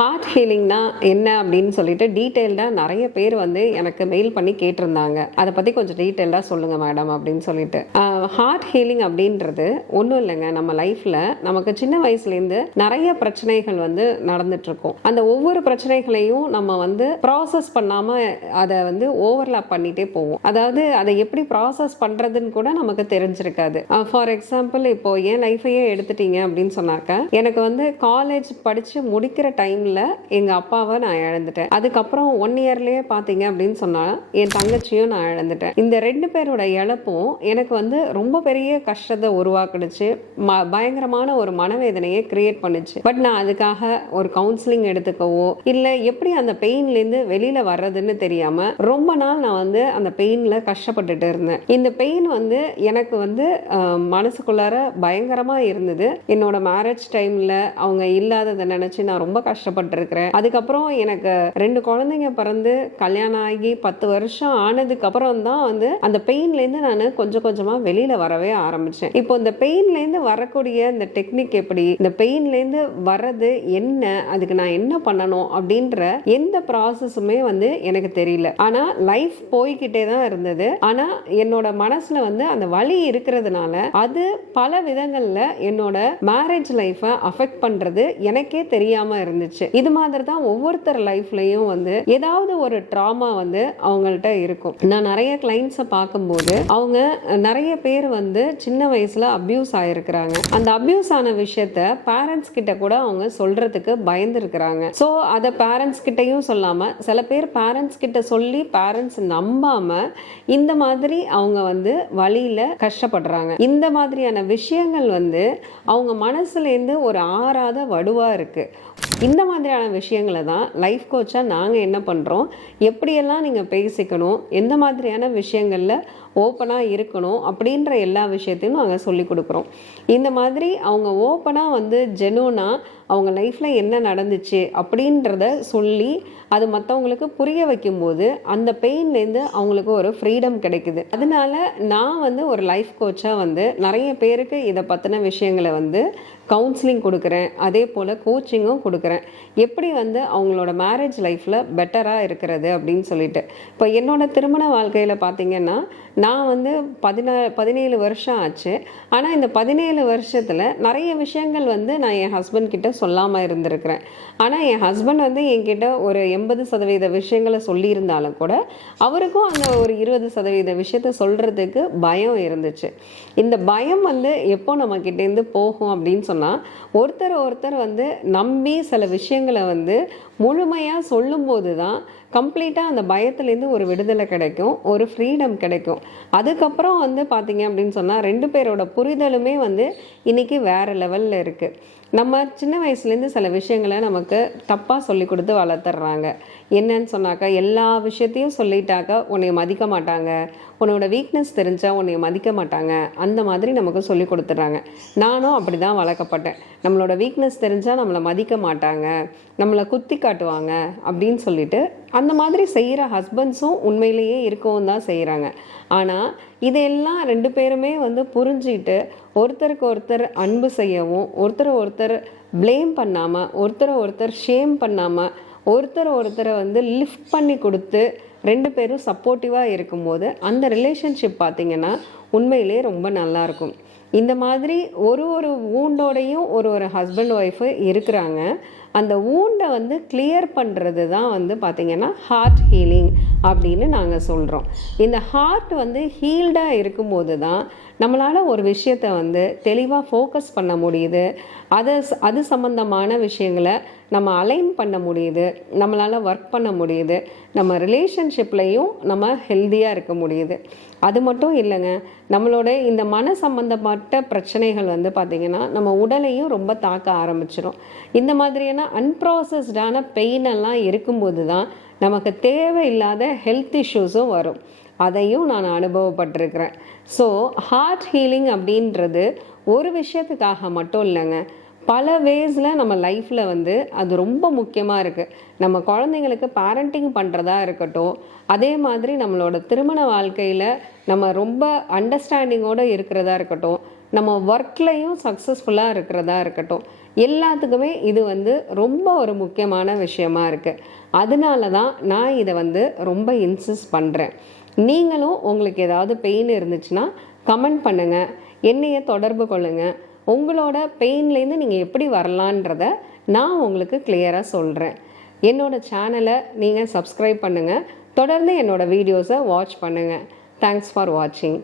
Heart ஹீலிங்னா என்ன அப்படின்னு சொல்லிட்டு டீட்டெயில்டாக நிறைய பேர் வந்து எனக்கு மெயில் பண்ணி கேட்டிருந்தாங்க. அதை பற்றி கொஞ்சம் டீட்டெயில்டாக சொல்லுங்கள் மேடம் அப்படின்னு சொல்லிட்டு. ஹார்ட் ஹீலிங் அப்படின்றது ஒன்றும் இல்லைங்க. நம்ம லைஃப்பில் நமக்கு சின்ன வயசுலேருந்து நிறைய பிரச்சனைகள் வந்து நடந்துட்டுருக்கும். அந்த ஒவ்வொரு பிரச்சனைகளையும் நம்ம வந்து ப்ராசஸ் பண்ணாமல் அதை வந்து ஓவர்லாப் பண்ணிகிட்டே போவோம். அதாவது அதை எப்படி ப்ராசஸ் பண்ணுறதுன்னு கூட நமக்கு தெரிஞ்சிருக்காது. ஃபார் எக்ஸாம்பிள், இப்போ என் லைஃபையே எடுத்துட்டீங்க அப்படின்னு சொன்னாக்க, எனக்கு வந்து காலேஜ் படித்து முடிக்கிற டைமில் எங்கள் அப்பாவை நான் இழந்துட்டேன். அதுக்கப்புறம் 1 இயர்லேயே பார்த்தீங்க அப்படின்னு சொன்னால் என் தங்கச்சியும் நான் இழந்துட்டேன். இந்த 2 பேரோட இழப்பும் எனக்கு வந்து ரொம்ப பெரிய கஷ்டத்தை உருவாக்குடுச்சு. பயங்கரமான ஒரு மனவேதனையை கிரியேட் பண்ணுச்சு. பட் நான் அதுக்காக ஒரு கவுன்சிலிங் எடுத்துக்கவோ இல்லை எப்படி அந்த பெயின்லேருந்து வெளியில் வர்றதுன்னு தெரியாமல் ரொம்ப நாள் நான் வந்து அந்த பெயினில் கஷ்டப்பட்டுட்டு இருந்தேன். இந்த பெயின் வந்து எனக்கு வந்து மனசுக்குள்ளார பயங்கரமாக இருந்தது. என்னோட மேரேஜ் டைமில் அவங்க இல்லாததை நினச்சி நான் ரொம்ப கஷ்டப்பட்டிருக்கிறேன். அதுக்கப்புறம் எனக்கு 2 குழந்தைங்க பிறந்து கல்யாணம் ஆகி 10 வருஷம் ஆனதுக்கு அப்புறம் தான் வந்து அந்த பெயின்லேருந்து நான் கொஞ்சம் கொஞ்சமாக வெளியில் வரவே ஆரம்பித்தேன். இப்போ இந்த பெயின்லேருந்து வரக்கூடிய இந்த டெக்னிக் எப்படி, இந்த பெயின்லேருந்து வர்றது என்ன, அதுக்கு நான் என்ன பண்ணணும் அப்படின்ற எந்த ப்ராசஸுமே வந்து எனக்கு தெரியல. ஆனால் லைஃப் போய்கிட்டே தான் இருந்தது. ஆனால் என்னோட மனசில் வந்து அந்த வலி இருக்கிறதுனால அது பல விதங்களில் என்னோட மேரேஜ் லைஃப்பை அஃபெக்ட் பண்ணுறது எனக்கே தெரியாமல் இருந்துச்சு. இது மாதிரி தான் ஒவ்வொருத்தர் லைஃப்லையும் வந்து ஏதாவது ஒரு ட்ராமா வந்து அவங்கள்ட்ட இருக்கும். நான் நிறைய கிளைண்ட்ஸை பார்க்கும்போது அவங்க நிறைய பேர் வந்து சின்ன வயசுல அபியூஸ் ஆயிருக்கிறாங்க. அந்த அபியூஸ் ஆன விஷயத்த பேரண்ட்ஸ் கிட்ட கூட அவங்க சொல்றதுக்கு பயந்து இருக்கிறாங்க. ஸோ அதை பேரண்ட்ஸ் கிட்டையும் சொல்லாம சில பேர் பேரண்ட்ஸ் கிட்ட சொல்லி பேரண்ட்ஸ் நம்பாம இந்த மாதிரி அவங்க வந்து வழியில கஷ்டப்படுறாங்க. இந்த மாதிரியான விஷயங்கள் வந்து அவங்க மனசுல இருந்து ஒரு ஆறாத வடுவா இருக்கு. இந்த மாதிரியான விஷயங்களை தான் லைஃப் கோச்சாக நாங்கள் என்ன பண்ணுறோம், எப்படியெல்லாம் நீங்கள் பேசிக்கணும், எந்த மாதிரியான விஷயங்களில் ஓப்பனாக இருக்கணும் அப்படின்ற எல்லா விஷயத்தையும் நாங்கள் சொல்லி கொடுக்குறோம். இந்த மாதிரி அவங்க ஓப்பனாக வந்து ஜெனூனாக அவங்க லைஃப்பில் என்ன நடந்துச்சு அப்படின்றத சொல்லி அது மற்றவங்களுக்கு புரிய வைக்கும்போது அந்த பெயின்லேருந்து அவங்களுக்கு ஒரு ஃப்ரீடம் கிடைக்குது. அதனால நான் வந்து ஒரு லைஃப் கோச்சாக வந்து நிறைய பேருக்கு இதை பற்றின விஷயங்களை வந்து கவுன்சிலிங் கொடுக்குறேன். அதே போல் கோச்சிங்கும் கொடுக்குறேன். எப்படி வந்து அவங்களோட மேரேஜ் லைஃப்பில் பெட்டராக இருக்கிறது அப்படின்னு சொல்லிட்டு. இப்போ என்னோட திருமண வாழ்க்கையில் பார்த்தீங்கன்னா நான் வந்து 17 வருஷம் ஆச்சு. ஆனால் இந்த 17 வருஷத்தில் நிறைய விஷயங்கள் வந்து நான் என் ஹஸ்பண்ட் கிட்ட சொல்லாமல் இருந்திருக்கிறேன். ஆனால் என் ஹஸ்பண்ட் வந்து என்கிட்ட ஒரு 80% விஷயங்களை சொல்லியிருந்தாலும் கூட அவருக்கும் அந்த ஒரு 20% விஷயத்த சொல்கிறதுக்கு பயம் இருந்துச்சு. இந்த பயம் வந்து எப்போ நம்ம கிட்டேருந்து போகும் அப்படின்னு சொன்னால், ஒருத்தர் வந்து நம்பி சில விஷயங்களை வந்து முழுமையாக சொல்லும்போது தான் கம்ப்ளீட்டாக அந்த பயத்துலேருந்து ஒரு விடுதலை கிடைக்கும், ஒரு ஃப்ரீடம் கிடைக்கும். அதுக்கப்புறம் வந்து பார்த்தீங்க அப்படின்னு சொன்னால் 2 பேரோட புரிதலுமே வந்து இன்றைக்கி வேறு லெவலில் இருக்குது. நம்ம சின்ன வயசுலேருந்து சில விஷயங்களை நமக்கு தப்பாக சொல்லி கொடுத்து வளர்த்துட்றாங்க. என்னன்னு சொன்னாக்கா, எல்லா விஷயத்தையும் சொல்லிட்டாக்கா உன்னை மதிக்க மாட்டாங்க, உன்னோட வீக்னஸ் தெரிஞ்சால் உன்னை மதிக்க மாட்டாங்க, அந்த மாதிரி நமக்கு சொல்லி கொடுத்துட்றாங்க. நானும் அப்படி தான் வளர்க்கப்பட்டேன். நம்மளோட வீக்னஸ் தெரிஞ்சால் நம்மளை மதிக்க மாட்டாங்க, நம்மளை குத்தி காட்டுவாங்க அப்படின்னு சொல்லிட்டு அந்த மாதிரி செய்கிற ஹஸ்பண்ட்ஸும் உண்மையிலேயே இருக்கவும் தான் செய்கிறாங்க. ஆனால் இதெல்லாம் 2 பேருமே வந்து புரிஞ்சுக்கிட்டு ஒருத்தருக்கு ஒருத்தர் அன்பு செய்யவும், ஒருத்தரை ப்ளேம் பண்ணாமல், ஒருத்தரை ஷேம் பண்ணாமல், ஒருத்தரை வந்து லிஃப்ட் பண்ணி கொடுத்து 2 பேரும் சப்போர்ட்டிவாக இருக்கும்போது அந்த ரிலேஷன்ஷிப் பார்த்திங்கன்னா உண்மையிலே ரொம்ப நல்லாயிருக்கும். இந்த மாதிரி ஒரு ஊண்டோடையும் ஒரு ஹஸ்பண்ட் ஒய்ஃபு இருக்கிறாங்க. அந்த ஊண்டை வந்து கிளியர் பண்ணுறது தான் வந்து பார்த்திங்கன்னா ஹார்ட் ஹீலிங் அப்படின்னு நாங்கள் சொல்கிறோம். இந்த ஹார்ட் வந்து ஹீல்டாக இருக்கும்போது தான் நம்மளால் ஒரு விஷயத்தை வந்து தெளிவாக ஃபோக்கஸ் பண்ண முடியுது. அது சம்மந்தமான விஷயங்களை நம்ம அலைன் பண்ண முடியுது, நம்மளால் ஒர்க் பண்ண முடியுது, நம்ம ரிலேஷன்ஷிப்லேயும் நம்ம ஹெல்த்தியாக இருக்க முடியுது. அது மட்டும் இல்லைங்க, நம்மளோட இந்த மன சம்பந்தப்பட்ட பிரச்சனைகள் வந்து பார்த்திங்கன்னா நம்ம உடலையும் ரொம்ப தாக்க ஆரம்பிச்சிடும். இந்த மாதிரியான அன்ப்ராசஸ்டான பெயினெல்லாம் இருக்கும்போது தான் நமக்கு தேவையில்லாத ஹெல்த் இஷ்யூஸும் வரும். அதையும் நான் அனுபவப்பட்டிருக்கிறேன். ஸோ ஹார்ட் ஹீலிங் அப்படின்றது ஒரு விஷயத்துக்காக மட்டும் இல்லைங்க, பல வேஸில் நம்ம லைஃப்பில் வந்து அது ரொம்ப முக்கியமாக இருக்குது. நம்ம குழந்தைங்களுக்கு பேரண்டிங் பண்ணுறதா இருக்கட்டும், அதே மாதிரி நம்மளோட திருமண வாழ்க்கையில் நம்ம ரொம்ப அண்டர்ஸ்டாண்டிங்கோடு இருக்கிறதா இருக்கட்டும், நம்ம ஒர்க்லையும் சக்ஸஸ்ஃபுல்லாக இருக்கிறதா இருக்கட்டும், எல்லாத்துக்குமே இது வந்து ரொம்ப ஒரு முக்கியமான விஷயமா இருக்குது. அதனால தான் நான் இதை வந்து ரொம்ப இன்சிஸ்ட் பண்ணுறேன். நீங்களும் உங்களுக்கு ஏதாவது பெயின் இருந்துச்சுன்னா கமெண்ட் பண்ணுங்கள், என்னைய தொடர்பு கொள்ளுங்கள். உங்களோட பெயின்லேருந்து நீங்கள் எப்படி வரலான்றத நான் உங்களுக்கு கிளியராக சொல்கிறேன். என்னோடய சேனலை நீங்கள் சப்ஸ்கிரைப் பண்ணுங்கள், தொடர்ந்து என்னோடய வீடியோஸை வாட்ச் பண்ணுங்கள். தேங்க்ஸ் ஃபார் வாட்சிங்.